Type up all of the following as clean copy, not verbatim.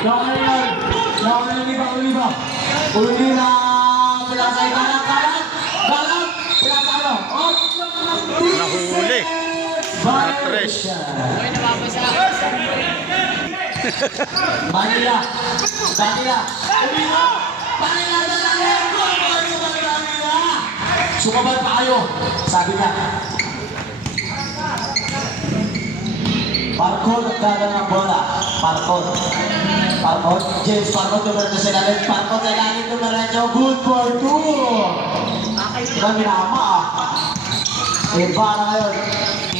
Nakayan. Uliba. Uli na. Pinasay kanan. Pinasay. Nahuli. Matres. Manila. Sumabay pa kayo. Sabi niya. Parkon nagdala ng bola. Parkon. James Parkon tumarin sa ilalim. Parkon sa ilalim tumarin. Good for two. Diba minama ah. Ibarra ngayon.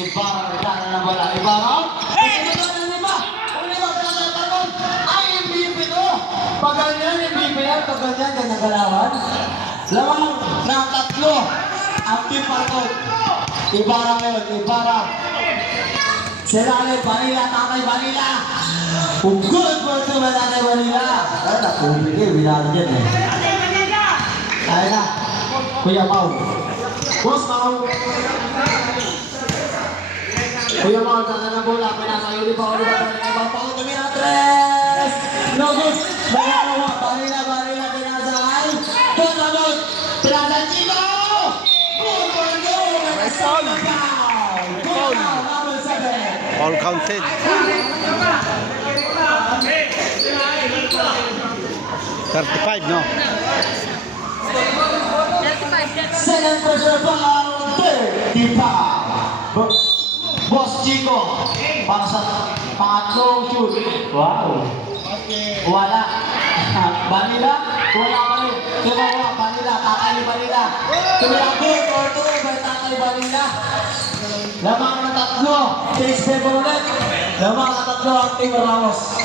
Ibarra nagdala ng bola. Ibarra. Ganyan galawan. Lamang ng tatlo ang team Parkon. Ibarra ngayon, Ibarra. Selalim, Manila, Tatay Manila. Good for two, Tatay Manila. Ay, nakulit eh, binalo dyan eh. Kaya na, Kuya Mau. Boss Mau. Kuya Mau, kaka na bola. Pinasayo ni Paolo. Ibang Paolo, tumira, tres. No good. Manila, pinasay. Good. Pinasay, Chico. Good for two. All counted. 35, no? Second pressure foul, 30 foul. Boss Chico, para sa pangatlong shoot. Wow. Wala. Manila, wala pa rin. Tumawa, Manila, Tatay Manila. Tumira good for two by Tatay Manila. Lamang na tatlo, 6 favor ulit. Lamang na tatlo ang Team Ramos.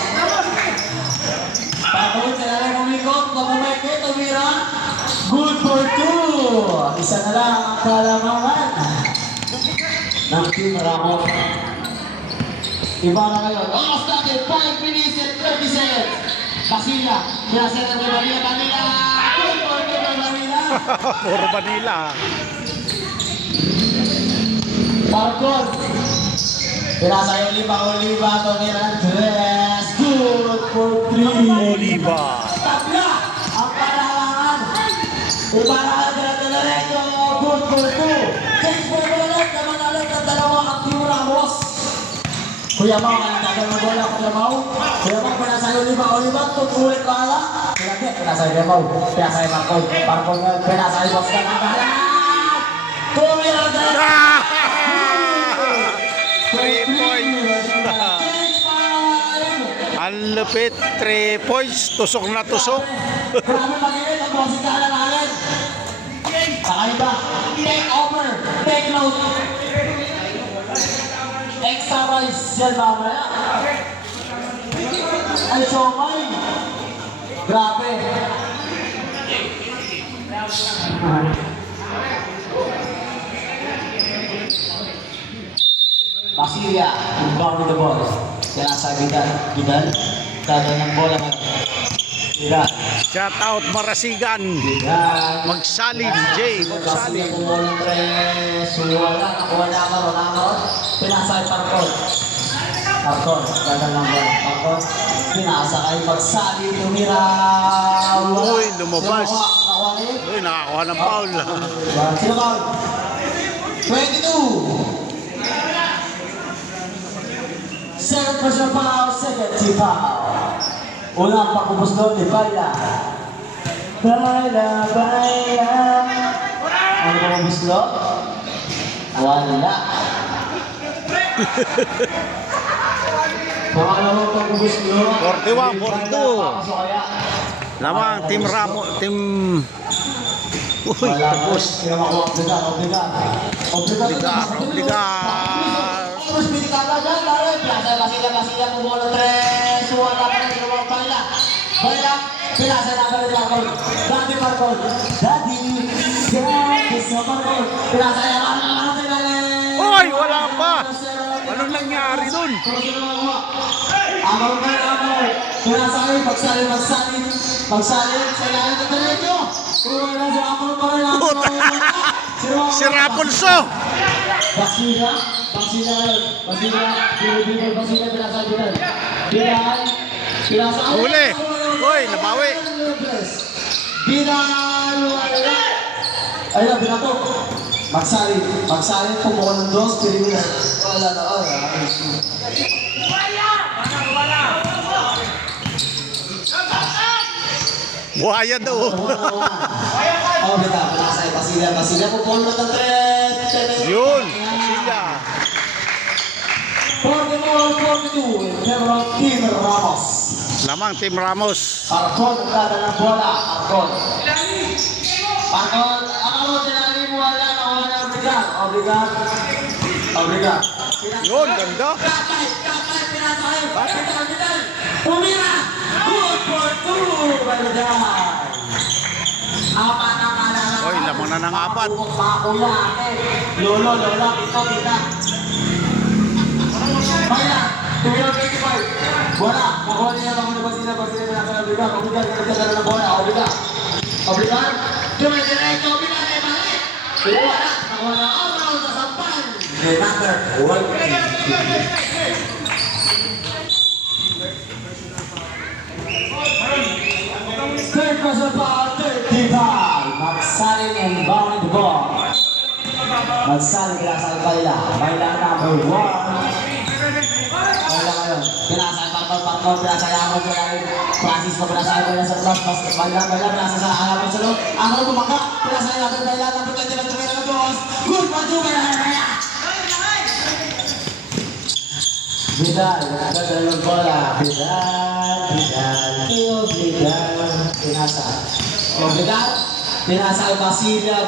Pagod sa lalang umikot, pagumeke, tumira. Good for two. Isa na lang ang kalamangan ng Team Ramos. Iba na ngayon. Almost natin, 5 minutes and 30 seconds. Basila, pinasera ni Manila. Good for two by Manila. Puro Manila. Parkon. Pinasay Oliva, tumira ng dress. Good for three. Oliva. Tabla ang panalangan. Ibarra na rin yung good for two. Change for ulit. Naman ulit ang dalawa ang Team Ramos. Kuya Mau, kanang ng bola. Kuya Mau, pinasay Oliva. Tutulit ka ala. Pinasay Kuya Mau. Pinasay Parkon. Pinasay Boss ka ng bahala. Tumira dress. 3 points. Ang lupit, 3 points. Tusok na tusok. Grabe mag-init ang boses na namin. Kakaiba. Take over. Take note. Extra rice yan mamaya. Ay, siomay. Grabe. Basilia, inbound with the ball. Kaya nasa Vidal. Dada ng bola ng Vidal. Shout out Marasigan. Magsalin, Jay. Magsalin. Nakuha na Amaron. Pinasay Parkon. Dada ng bola. Parkon. Pinasa kay Magsalin. Tumira. Uy, lumabas. Uy, nakakuha ng foul. Sino foul? 22. Second pressure foul, second team foul. Unang pagpupos doon ni Baila. Ano pagpupos doon? Wala. Pangalawang pagpupos doon. 41-42. Lamang Team Ramo, Team... Uy, tapos. Obligar. Terus binikala dyan, lari. Basila po bola tres. Wala pa rin lumang Baila. Pinasa na pa rin Parkon. Dati Parkon. Dati sa Parkon. Pinasa na pa rin. Uy, wala pa. Anong nangyari dun? Amor pa rin Amor. Pinasa rin. Magsalin. Sa ilalim ng diretso. Wala si Amor pa rin Amor. Si Rapunso. Basila, pinasay Vidal. Huli. Uy, nabawi. Binalwala. Ayun, binato. Magsali. Magsali, pumuko ng dos, pilimina. Wala na, Buhaya daw. Oh, bita, pinasay, Basilia, pumuko ng 3. Yun. Sila. 41-42, in favor of Team Ramos. Lamang Team Ramos. Parkon, kada ng bola, Parkon. Parkon, ako tinali mo wala na obligat. Yun, ganda. Kapay, pinasay. Pumira, good for 2, Baliday. Apat ang alala. Oy, lamang na ng 4. Kuya, Lolo, kita. Baila, tumira 25. Bola, nakuha niya ako na Basilia pinasay obligat. Kita na bola, obligat. Diretso, obligat, balik. Wala, nakuha na overall sa sampal. Number 1. Third person foul, 35. Magsaling and bounding the ball. Magsaling pinasal Baila. Baila number 1. Baila ngayon. Pinasal Parkon, pinasal Amon, Francisco, pinasal Baila sa cross. Baila, pinasal sa Amon sa loob. Amon bumaka. Pinasal natin Baila number 20. Tumira ng dos. Good for 2. Baila. Vidal, nagdadalong bola. Vidal. Pinasal. Pinasal Basilia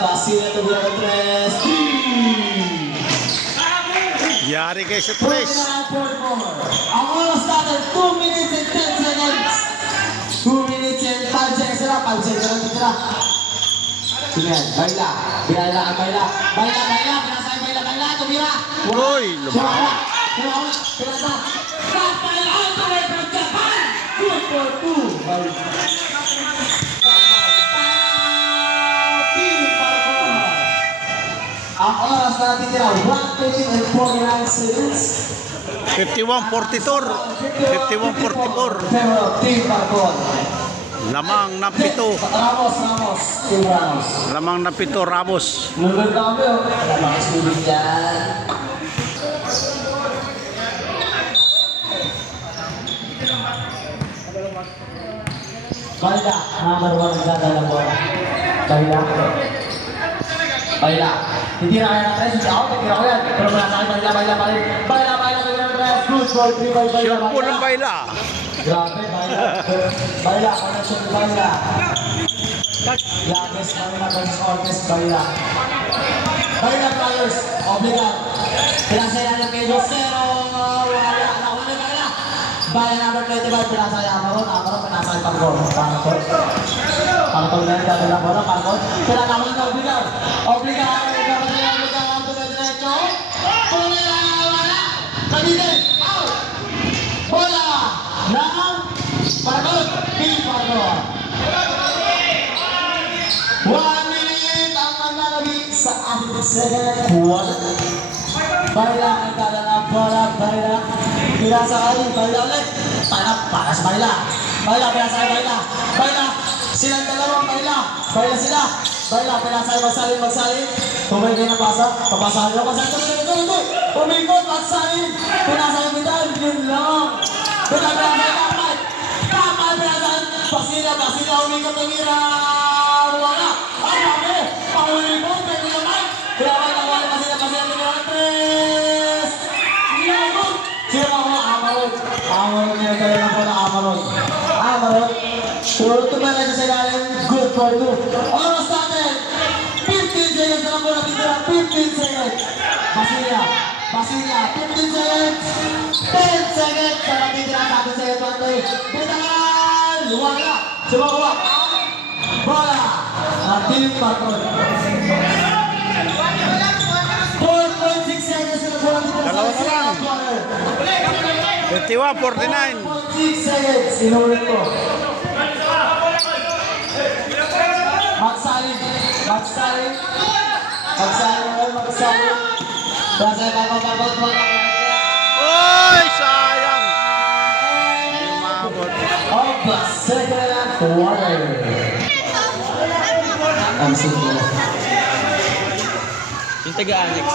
tumira ng 3. Yari kay sa 3. Ang oras natin, 2 minutes and 10 seconds. 2 minutes and 5 seconds na. 5 seconds na titira. Sige, Baila. Baila. Pinasal Baila. Tumira. Uy, lumaki. Pinasal. Kapay all the way from Japan. Good for 2. Ang oras natin tira, 1 minute and 49 seconds. 51-44. 51-44. Pero Team Parkon. Lamang na 7. Ramos. Team Ramos. Lamang na 7 Ramos. Nunggu kami, lamang istudent yan. Baila, number 1 nagdadala bola. Baila. Hindi na kaya natin, hindi ako, titira ko yan. Pero Baila, good for 3 by Baila. Sure po ng Baila. Grabe, Baila, connection ni Baila. Yames, Baila versus Ortiz, Baila. Baila Brothers, obligat. Pinasaya ng kay Josero, wala, nakuha ni Baila. Baila number 25, pinasaya Amaron, pinasaya Parkon. Parkon na yung dadala bola, Parkon. Pinanaman na obligat. Obligat, diretso. Wala. Kabite, out. Bola ng Parkon. Team Parkon. 1 minute ang mananabi sa 8 second quarter. Baila ang dadala bola, Baila. Pinasa kayo, Baila ulit. Para sa Baila. Pinasa kayo, Baila. Silang dalawang Baila. Baila, pinasa kayo, magsalin. Tumay kayo na papasahan nyo. Tuloy. Umikot, magsalin. Pinasa kayo, Vidal. Yun lang. Vidal, kapal, pinasa kayo. Basilia, umikot, tumira. Wala. Ay, kami. Paulimot, pwede naman. Kaya wala, Basilia, tumira ng 3. Lagot. Sino ako? Amaron niya tayo ng bola, Amaron. Puro tumira siya sa ilalim. Good for 2. Oras natin. 15 seconds na lang bola, titira. 15 seconds. Basilia, 15 seconds. 10 seconds. Sa natitira sa atin sa ito. Bitangan. Wala. Sumakuha. Bola. Team Parkon. 4.6 seconds na bola dito sa Dalawa na lang. 51-49. 4.6 seconds. Sinulit ko. Magsalin. Oy, sayang. Umabot. Water. Ang single. Yung taga-annex.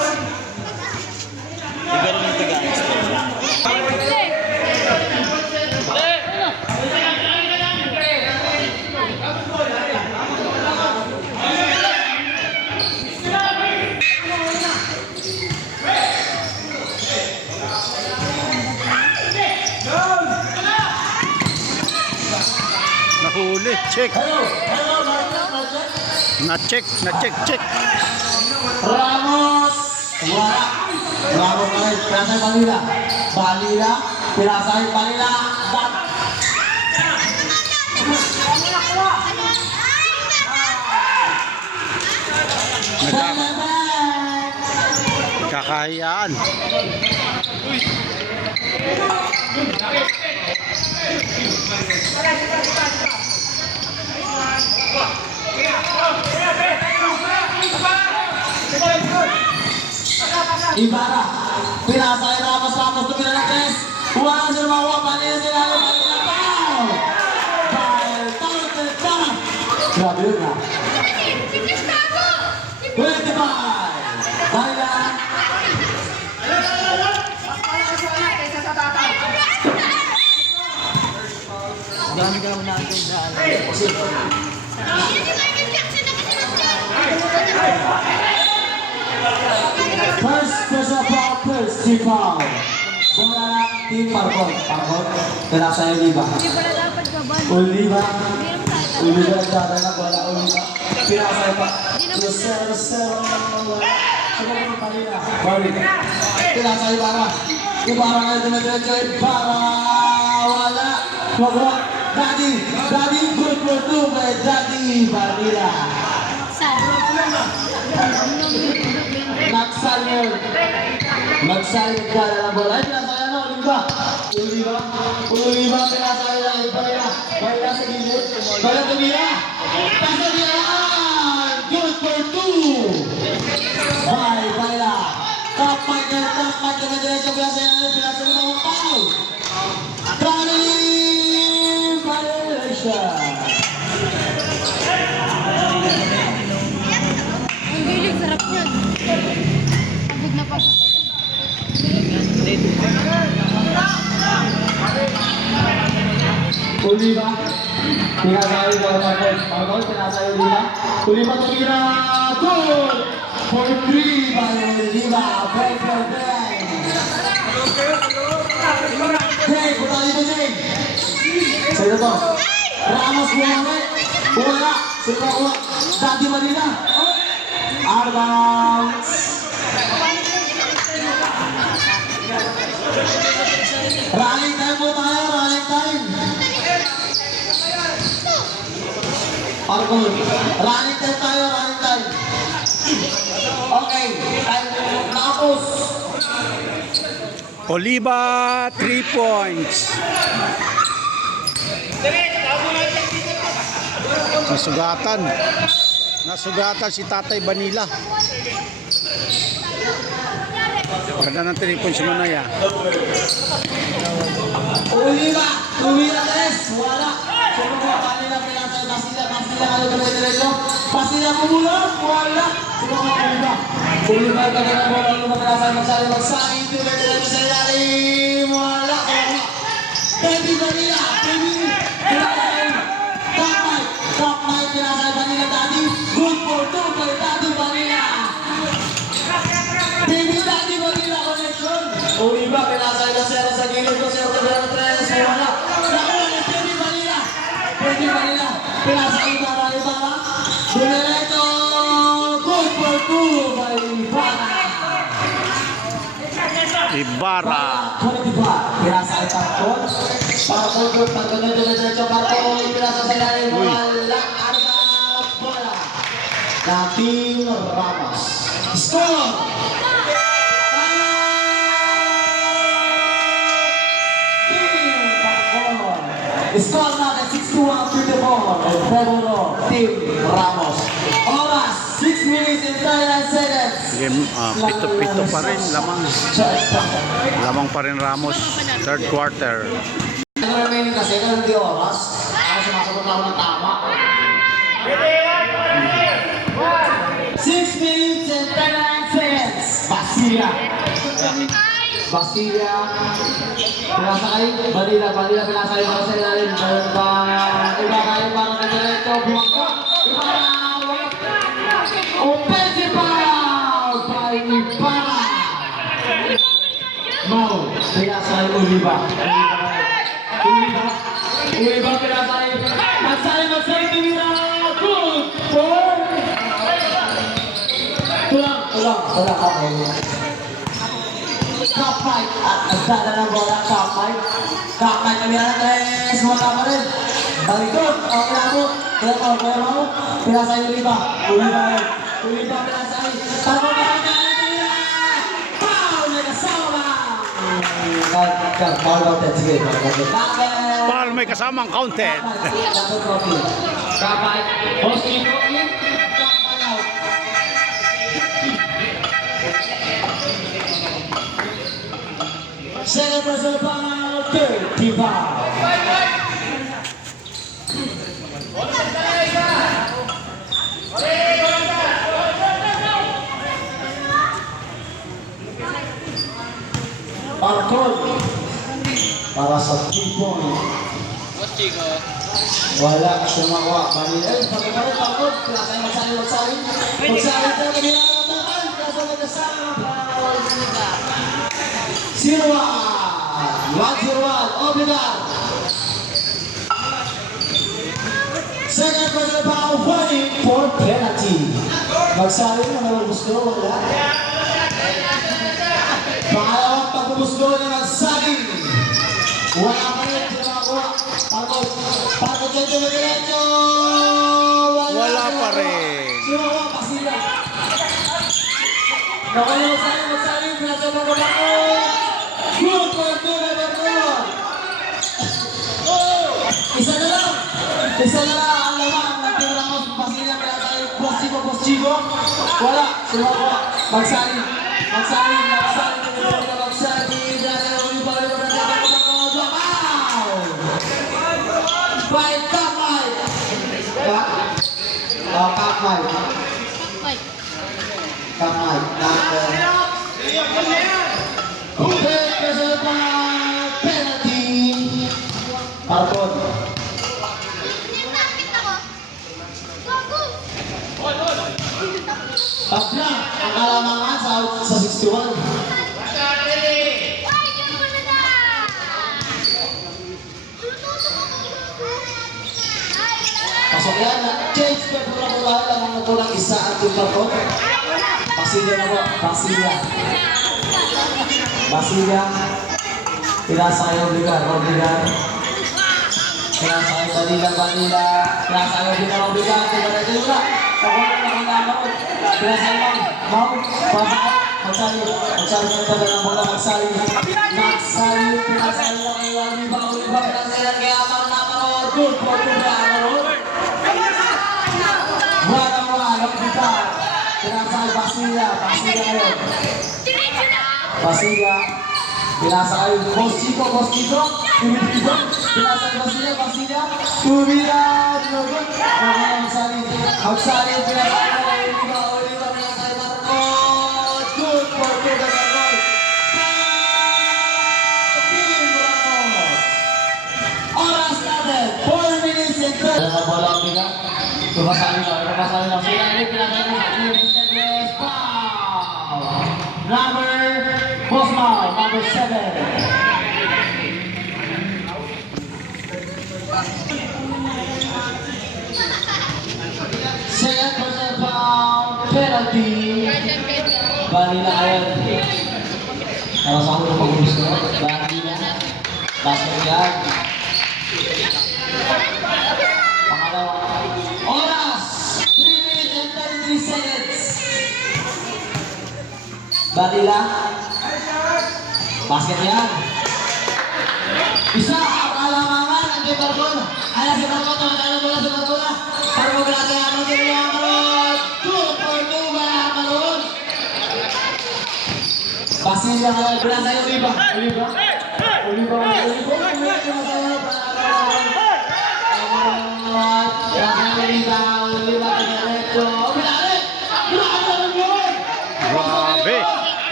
Yung gano'n yung taga-annex. Nahuli. Check. Hello, Marcos. Na-check. Na-check. Ramos. Wala. Ramos pa rin. Pinasay Balila. Pinasay Balila. Kakahiyaan. Ibarra. Pinasay Ramos. Tumira ng tres. Wala sila makuha. Balila sila. Foul. Grabe yun ha. 25. Balila. Dami ka naman natin daan. First special foul, first team foul. Bola ng team Marcon. Pinasa yung Oliva. Oliva nagdadala ng bola. Oliva. Pinasa yung pa. Lucero. Sumunod ng Palina. Balik. Pinasa yung Ibarra. Ibarra ngayon dumidiretso. Ibarra. Wala. Wala. Daddy. Good for two by Daddy Barrila. Nagsal nagdala ng bola. Ay, pinasaya na, Oliva, pinasaya na, Balila sa gilid. Balila tumira. Good for two. Balila. Top mic na diretso. Pinasaya na, mga foul. Running violation. Ang gilig, sarap yan. Pagod na pa. Oliva. Pinasaya yung Marcon. Pinasaya Oliva. Oliva tumira. Good. For three by Oliva. Bang. Jay, punta dito, Jay. Sa'yo to. Ramos Wala. Sino Daddy Manila. Out of bounds. Running time po tayo. Running time. Running time tayo. Running time. Okay. Time tapos. Oliva, 3 points. Nasugatan si Tatay Banila. Ganda ng 3 points si Manaya. Oliva, tumira tres, wala. Sumama kanila pinasay Basila kayo tuloy-diretso. Basila kumulong, wala. Sumama Oliva ka na bola, lumabasay magsali, tuloy-diretso sa ilalim, wala. Baby Manila, top mic, pinasay Manila Daddy. Good for two by Daddy Manila. Baby Daddy Manila connection. Oliva, pinasay na sa gilid ko, 0-3, wala. Nakuha ni Baby Manila. Pinasay Ibarra. Diretso. Good for two by Ibarra. 25. Pinasay Marcon. Marcon na diretso. Marcon, pinasay sa ilalim. Wala. Arga bola. Na Team Ramos. Score! Score natin 61-54 in favor of Team Ramos. Oras 6 minutes and 39 seconds. Game, pito pa rin. Lamang pa rin Ramos. Third quarter. Ang remaining kasi, kung hindi oras, ako sumasagot ako ng tama. 6 minutes and 39 seconds. Basilia. Basilia. Pinasakay. Balila pinasakay para sa ilalim. Meron ba? Iba kayo para sa diretso. Bumangka. Offensive foul by Ibarra. Mau. Pinasakay Oliva. Oliva pinasakay. Magsakay. Tumira. Good. Tulang. Cup fight at nagdala ng bola. Cup fight tumira ng tres. Wala pa rin. Balikot. Ang inabot. Kaya mo. Pinasakay Oliva. Oliva pinasakay. Tama na tumira. Foul. Nagkasawa. Foul counted. Sige. Paul may kasamang counted. Kapay. Hosting in. Second person foul. 35. Marcon para sa 3 point. Boss Chico. Wala sumawa. Manila. Pagkakaroon Marcon. Magsali. Magsali tayo. Binalaman. Kaso nagkasama. Zero-1. 1-0-1. Obligar. Second person foul. 20 for penalty. Magsali na nabubusgo. Wala. Pangalawang pagbubusgo na magsali. Wala pa rin. Sinakuha. Pagod diretso. Wala pa rin. Sinakuha. Pasila. Nakuha magsali. Pinasama ko ako. Good for Marcon. Isa na lang. Ang lamang. Nagtira ko. Pasila. Boss Chico. Wala. Sinakuha. Magsali. Fight, kamay. Okay, kasi pa penalty. Marcon. Tabla, ang kalamangan sa 61. Pasok yan, change pa po lang wala lang mga kulang isa at yung Marcon. Basilia na po, Basilia. Pinasakay Obligar. Pinasakay Balila. Pinasakay Obligar. Pinasakay Mau. Magsali ng tagal ng bola. Magsali. Pinasakay lang kay Oliva. Pinasakay lang kay Amar Namarod. Good for Amar. Walang Obligar. Pinasakay Basilia ngayon. Basilia. Pinasakay Boss Chico. Pinasakay Basilia. Tumira. Magsali. Pinasakay Oliva. Pinasakay Marcon. Good for Marcon. Team Ramos. Oras natin. 4 minutes and 30. Ano na bola ang biga? Napasali na. Sila ulit. Pinasakay foul. Number 7. Second person foul. Penalty. Bali na ngayon. Para sa ako pag-ubus ko. Bali na. Basket yan. Pangalawa. Oras. 3 minutes and 33 seconds. Badila. Basket yan. Isa ang alamangan ng kay Marcon. Ayan si Marcon. Tumatalo bola si Marcon. Marcon grabe ang mga kaya Marcon. 2 for 2 ba Marcon? Basilia ngayon. Pinasay Oliva. Oliva.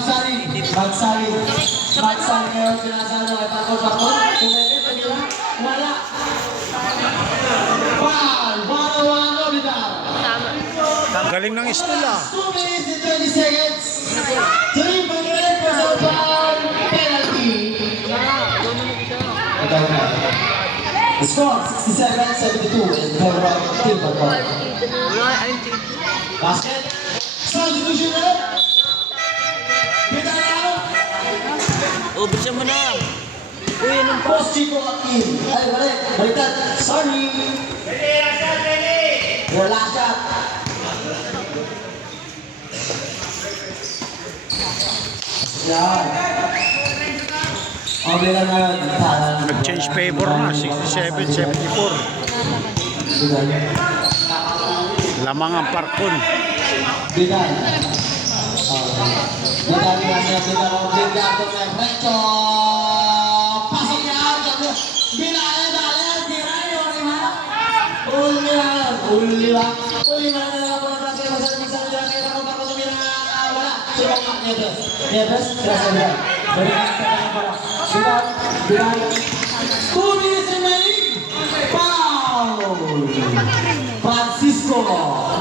magsalin. Magsalin. Magsalin ngayon, sinasalo kay Pakol. Wala. Foul. Wano, Vidal. Galing ng stool ah. 2 minutes and 20 seconds. 3 personal foul. Penalty. The score 67-72 in favor of Team Pakol. Basket. Substitution na. Vidal. Ubusin mo na. Uy, anong Boss Chico Akin. Ay, balik. Baliktad. Sorry. Wala shot. Yan. Okay lang ngayon. Nag-change favor na. 67-74. Lamang ang parkon. Bigay. Bigay niya siya. Bigay ko kay Recho. Pasok niya. Bigay. Bigay. Ulima na lang ako ng Brasil. Masal lang kayo na kung ako tumira. Wala. Subok na. Nieves. Gracias. Bigay sa kanyang para. Bigay. 2 minutes remaining. Foul. Francisco.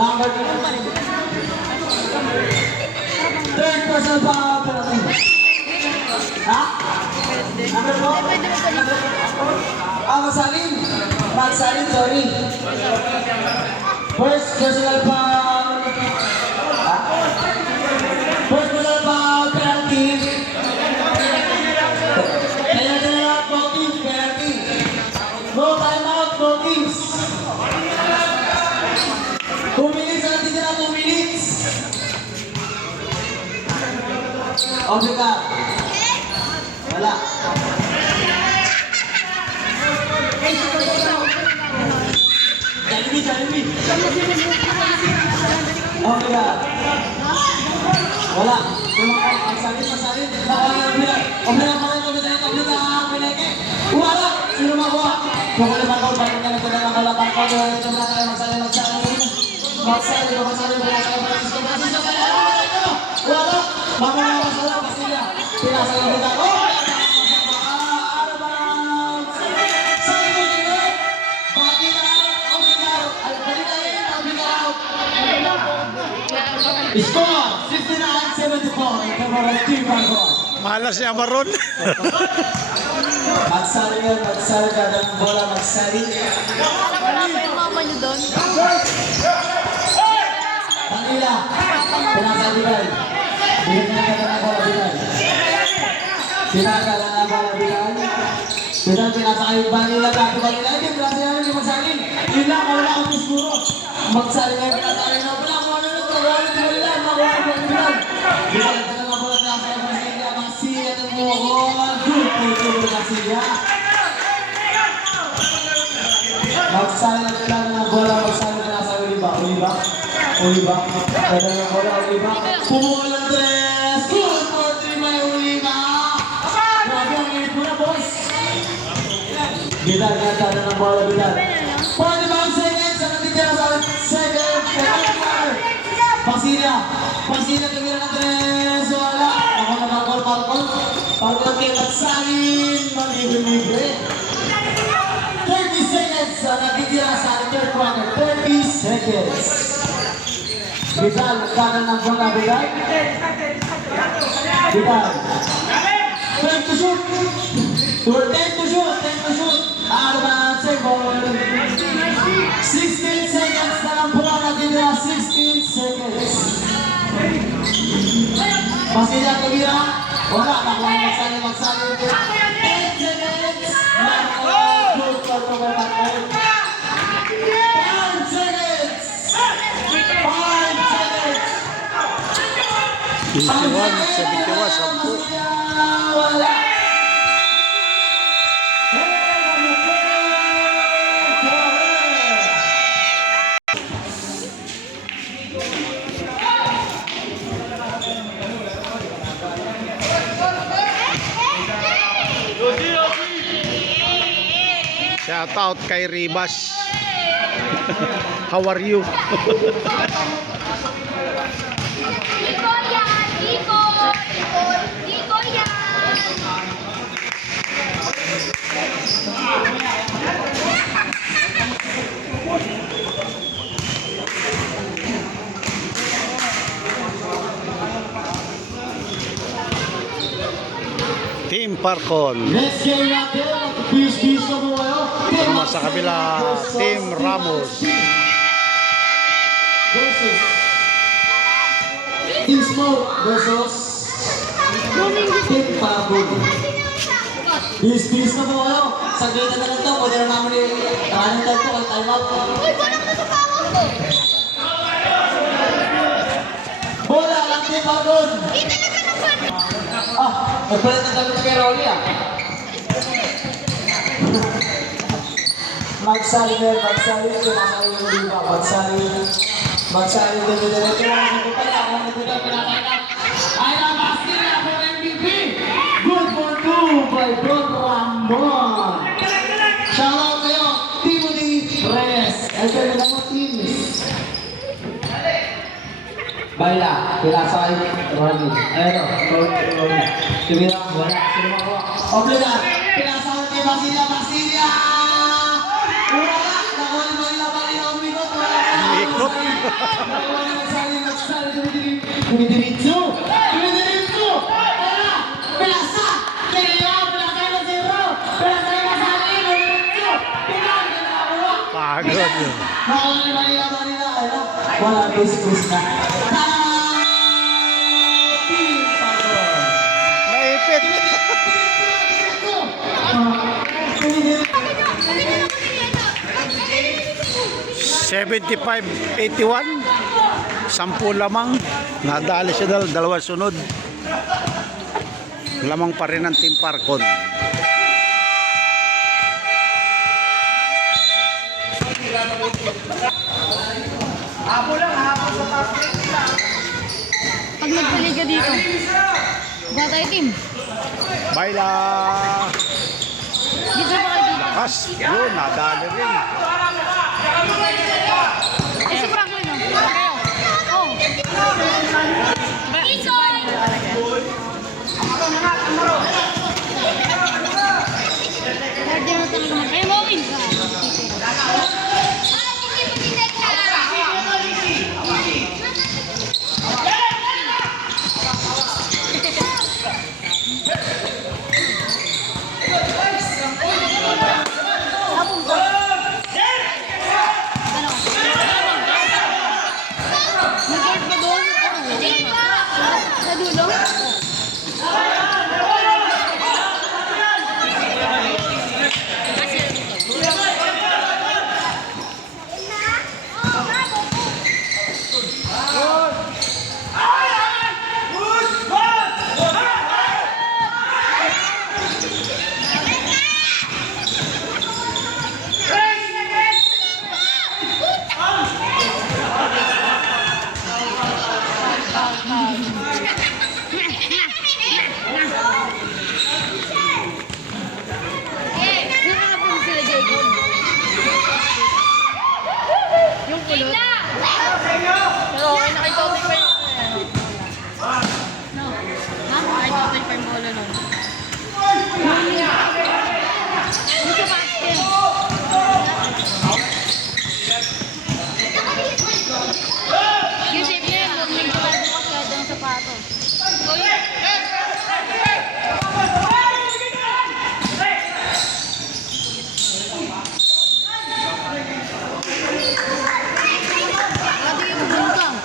Number 2. Third personal foul penalty. Ha? Number 4? Magsalin. Magsalin, sorry. First personal foul. Ha? First personal foul penalty. Penalty na lang, no teams, penalty. No timeout, no teams. 2 minutes na natin na 2 minutes. Okay ka. Wala. Jollibee. Okay ka. Wala. Magsalin. Wala. Sino makuha? Kung alam ako, bakit ka nagkada ng kalapang ko? Magsalin. Wala. Mamaya masala, Basilia. Pinasala kita. Oh! Ano ba? Sa'yo mo dito? Bakit na? Ay, balitain. Score 59-74 in favor of Team Pakol. Malas si Amaron. Magsali ka ng bola, magsali. Wala pa yung mama niyo doon. Manila, pinasaligan. Binigyan ka ng bola, Bilal. Sinakala ng bola, Bilal. Bilal, pinasakay Manila, dati Manila. Hindi, pinasaligan, hindi magsalin. Yun lang, wala akong siguro. Magsali ka, pinasaligan. Wala akong ano nito, wala akong Bilal. Wala akong Bilal. Bilal, ka ng bola, pinasaligan. Masiya ng buhon. Good, Masiya. Magsali na lang ng bola, magsali na nasa Oliva. Pwede ng bola, Oliva. Pumulang tres. Good for 3 may Oliva. Grabe ang init mo na, boss. Bidal, ganda ng bola, Bidal. 45 seconds, ang natitira sa second. Pasina, tumira ng tres. Wala. Ako na Pakol. Pakol kayo magsalin. Malibre. 30 seconds ang natitira sa third quarter. 30 seconds. Bidal, kanan ng bola, Bidal. Time to shoot. 10 to shoot. Advance ball. 16 seconds na lang bola natitira. 16 seconds. Pasila, tumira. Wala, nakuha magsali. 10 seconds. Good for Pakol. 5 seconds. 71, 10. Wala. Shout out kay Ribas. How are you? Iko yan! Iko! Parkon. Next game natin, mag-bis-bis na po kayo. Naman sa kabila, Team Ramos. Versus Team Smoke versus Team Parkon. Bis-bis na po kayo. Saglit na lang ito. Pwede na namin running time po. Time out. Uy, parang nasa bawang ko. Bola lang Team Parkon. Di talaga naman. Nagpalit ng damit kay Rolly ah. Magsalin, magsalin, kinakain mo di ba? Magsalin, magsalin, dito lang pala, kung nagpunta pinatayang. Ay, nabastin na ako ng MVP! Good for 2 by Don Ramon. Shoutout kayo, Timothy Reyes. Ito yung mga teams. Baila, pilasa kayo, Ronnie. Ayun o, Ronnie. Tumira, wala, sino mo ako? Obliga, pilasa kayo kay Basilia, Basilia! Wala, nakuha ni Baila, Baila, umikot, wala. Ikot. Nakuha ni Magsali, Dumidiritso! Dumidiritso! Wala, pilasa! Kaya, pilasa kayo na zero! Pilasa kayo na Sali, Dumidiritso! Pilang, nakuha! Pagod yun. Nakuha ni Baila, Baila, ayun. Wala, kus na. Naipit. 75-81. 10 lamang. Nadali siya dalawa sunod. Lamang pa rin ang Team Parkon. Pag nagpaliga dito. Ba tayo, team? Baila. Dito ba kayo dito? Lakas. Yun, nadali rin. Eh, si Franklin, no? Kayo. Oh. Dito! Guardian mo talaga naman. Ay, Mowin! Nag-guard ba doon? Sa dulo? Nakakapin sila, Jacob. Yung kulot. Pero okay, nakitotoy pa yung no. Ha? Nakitotoy pa yung bola nun. Yung sa basket. Yung safe niya yun, may sarado ka siya ng sapatos. Pati yung bulkang.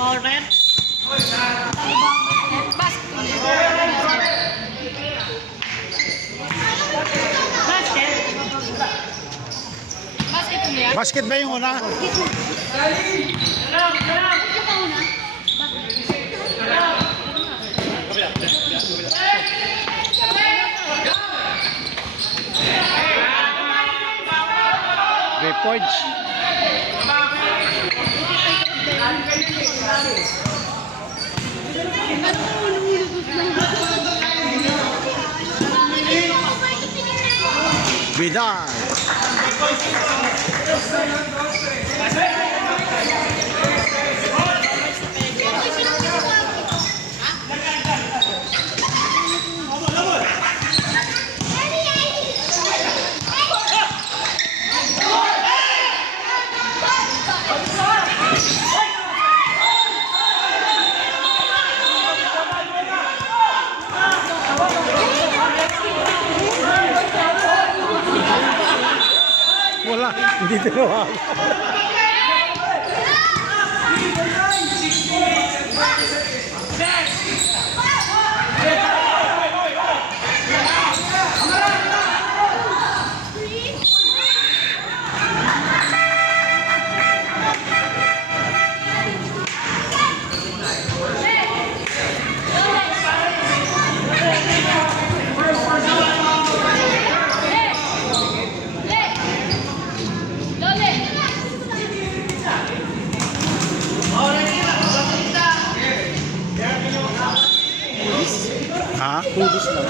Correct. Basket mo yan? Basket ba yung una? Three points. Vidal. Hindi tinawagan. Ha? Pudis lang.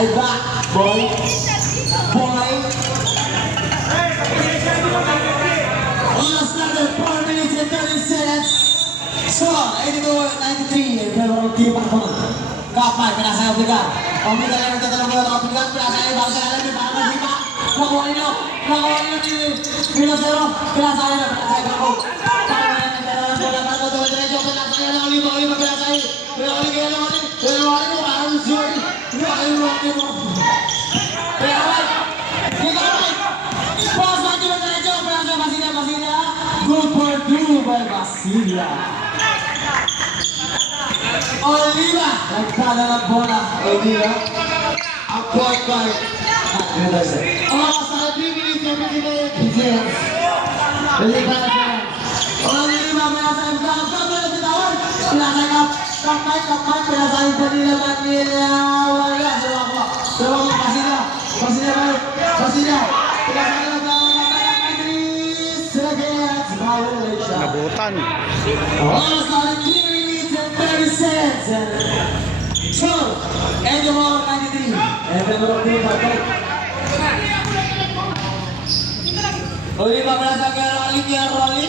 I back, boy. Boy. Last number 4 minutes and 30 seconds. Score 82-93 in favor of Team Pangpon. Kapay, pinasaya obligar. Obligar yang nagtatalong bola, obligar, pinasaya, bago sa alam, para magsipa. Nakuha nyo, pinasero, pinasaya na, pinasaya ka po. Para na nagtatalong bola, para tuloy diretso, pinasaya na, oliva, pinasaya. Pinasaya mo, para Missouri. Pinasaya mo. Good for two by Basilia. Oliva, nagkala ng bola. Oliva, ang point by sa 3 minutes na pinagiging Oliva na siya. Oliva, pinasa yung pinatawag. Kampay, pinasa yung kanila Manila. Wala, sawa ko, Basilia. Pinasa yung Nabutan. Almost on 3 minutes and 30 seconds. So, end of all 93. And then we'll do it back. Oliva, berasa ke Rolly.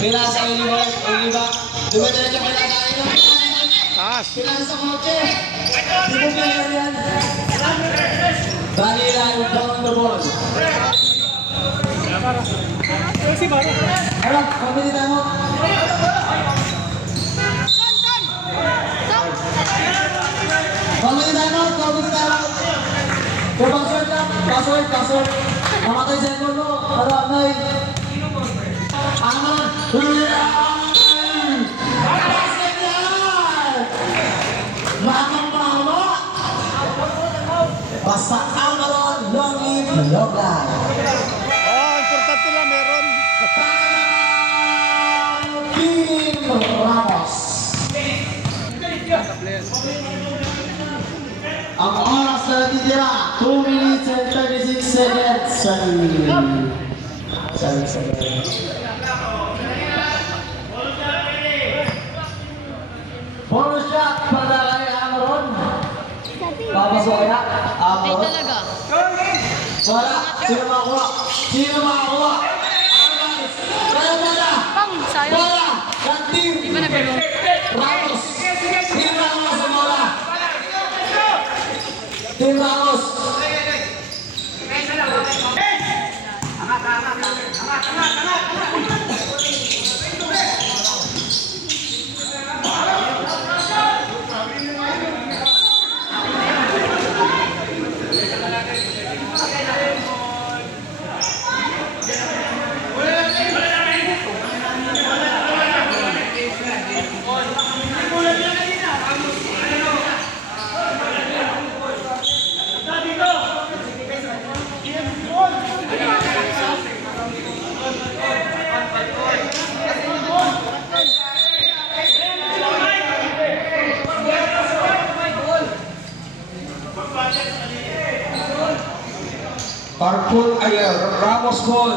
Pinasa Oliva. Dumidiretso pinasa Oliva. Taas. Pinasa sa kotse. Di mo player yan. Balila yung down the ball. Ano? Pamili tayo mo. Pamili tayo mo. Password lang. Password. Namatay sa ego mo. Maramay. Aman. Basket yan! Mamang-mama! Basta Amaron, long live, long life. Oh, importante lang meron. Team Ramos. Ang oras na natitira, 2 minutes and 36 seconds. Sorry. Bonus shot para kay Amaron. Papasok na. Ay Amaron. talaga. Wala. Sino makakuha? Kaya bola. Pang, sayang. Bola. Ng team. Di ba nagulong? Ramos. Team Ramos ang bola. Team Ramos. Parpol ay Ramos goal.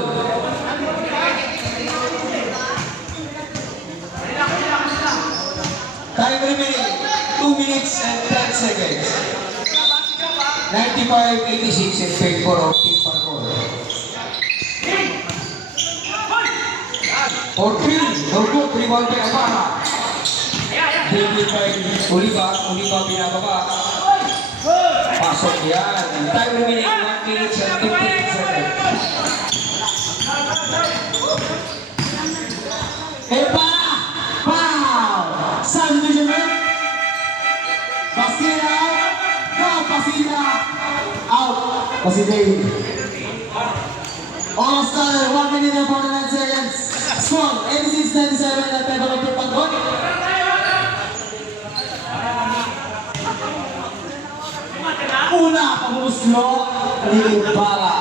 Time remaining 2 minutes and 10 seconds. 95-86 in favor of Team Parpol. For 3, no good, rebound by Amara. David by Oliva binababa. Pasok yan. Time remaining 1 minute and 15 seconds. Foul! Subdivision. Pasina. No, Pasina. Out. Pasina. All-Star, 1 minute and 49 seconds. Score, 86-97 at favor of the Pagod. Una, pagmuslo ni Ibarra.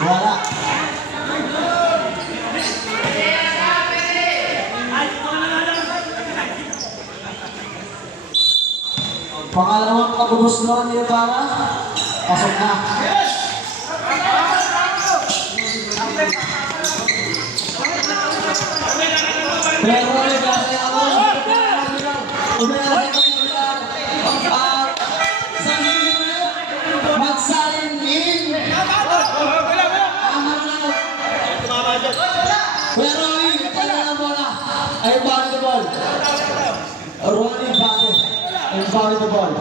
Wala. Pangalawang pagmuslo ni Ibarra. Pasok na. Pero ulit kasi ako. Magsalin in. Pero yung pala na bola ay body the ball. Rolling body. Ay body the ball.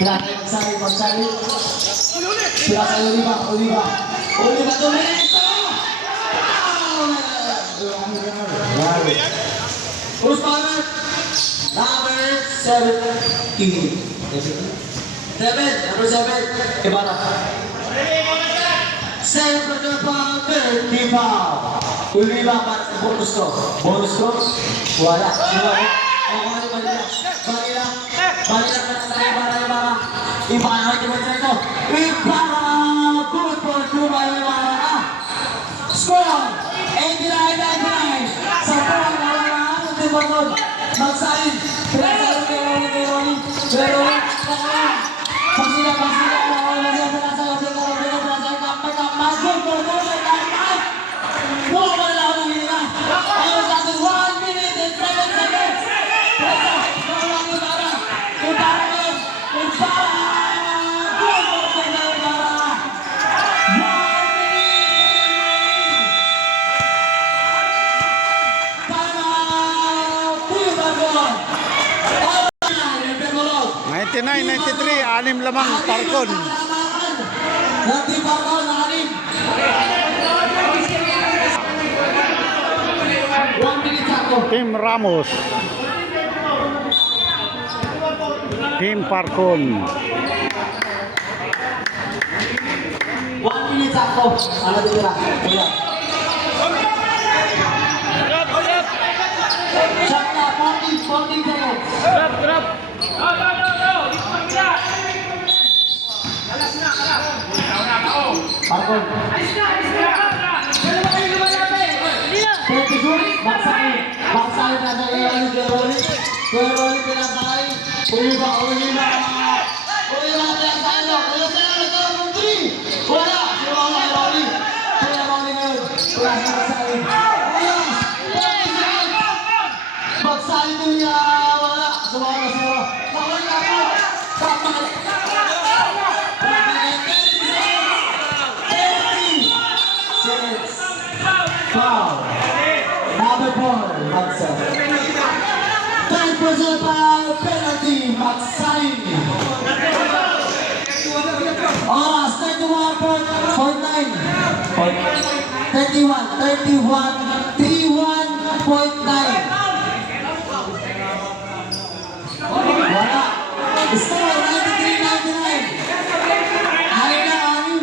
Pinatay magsalin. Pinatay Oliva. Oliva Domingo. Who's number? Number 17. Number 7. Ibarra. 7 for the foul, 30 foul. Oliva para sa bonus ko. Bonus ko? Wala. Sino ako? Ako na yung Balila. Balila para sa Ibarra. Ibarra yung ito. Ibarra! Good for 2 by Ibarra. Score! 89-99. Sa pang Pagod, magsahin, pinasahin kay Ronnie, pero pasila, lamang, Parkon. Ng Team Parkon, anim. 1 minute ako. Team Ramos. Team Parkon. 1 minute ako. Ano dito lang? Kuya. Shot na, 40 seconds. Parkon. 22, baksakin. Baksakin na sa Geroli. Geroli pinasakay. Uwi ba? Pinasakay mo. Kaya sa'yo na ito ng 3. Wala. Si Mama Geroli. Kaya Mama ngayon. Pinasakay. Baksakin mo niya. Wala. Sumama na sa'yo. Baksakin na ako. Baksakin. Foul. Number 4, Magsa. 10% foul, penalty, Magsain. Oras, 31.49. 31.9. Wala. Score, 93-99. Ayaw na, ayaw.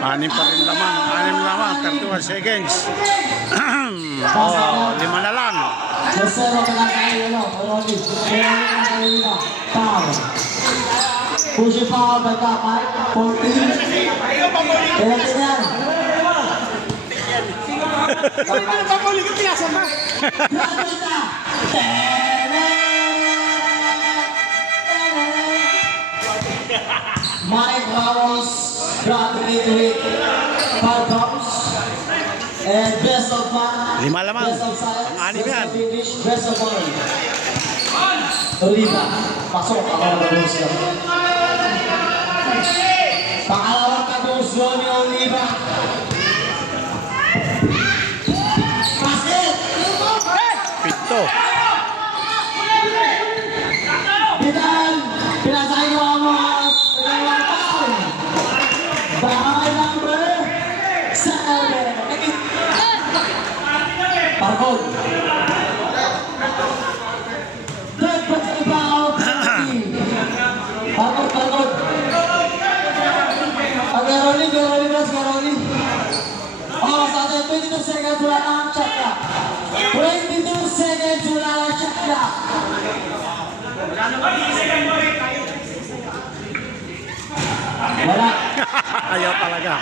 Anim pa rin lamang. 31 seconds. Oh, 5 na lang. Tercero pinasakay, Geroli. Geroli pinasakay na. Foul. Push foul by Kapay. 14. Penalty yan. Grabe na. Mike Ramos graduated with 5 pounds. And best of man. 5 lamang. Best of science. Ang anim Best yan. of English. Best of all. Oliva. Pasok ako ng buhos lang. Pangalawang kabuhos doon ni Oliva. Basket! Pito. Vidal! Pinasakay mo Amos! Pinasakay foul! Bahay number 7! Parkon! Third person foul! Parkon! Geroli! Oras natin, 22 seconds, wala na ang shot clock. 22 seconds, wala na ang shot clock. Wala. Ayaw talaga.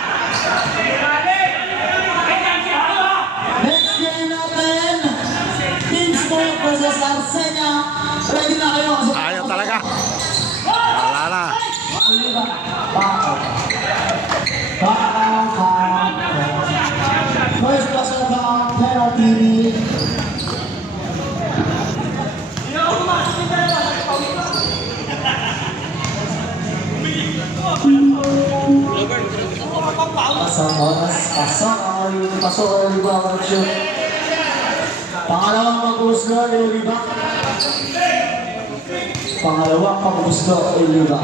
Next game natin, Team Smoke versus Arsenia. Ready na kayo? Ayaw talaga. Wala na. Oliva. Foul. First person foul, penalty. Pasok ang Oliva ang shoot. Pangalawang pag-uslo ni Oliva. Pangalawang pag-uslo ni Oliva.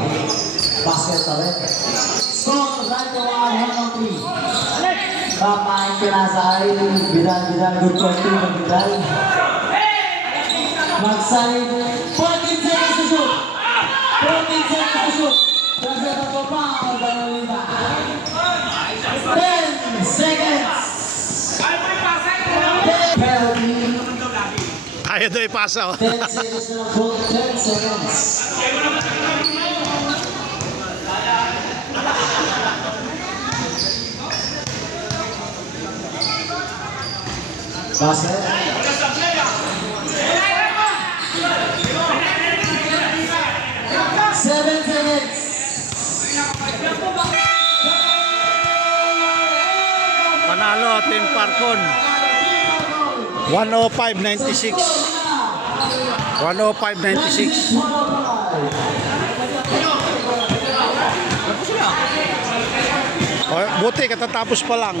Basket na rin. Score, right to 1-3. Papain pinasay. Bidal, good question ng Bidal. Magsay. 14 seconds to shoot. 14 seconds to shoot. Present ang foul by Oliva. 10 seconds. Penalty. Ayaw daw ipasa. 10 seconds na lang po. 10 seconds. Basket. Seven seconds. Panalo, Team Parkon. 105-96. 105-96. Buti, katatapos pa lang.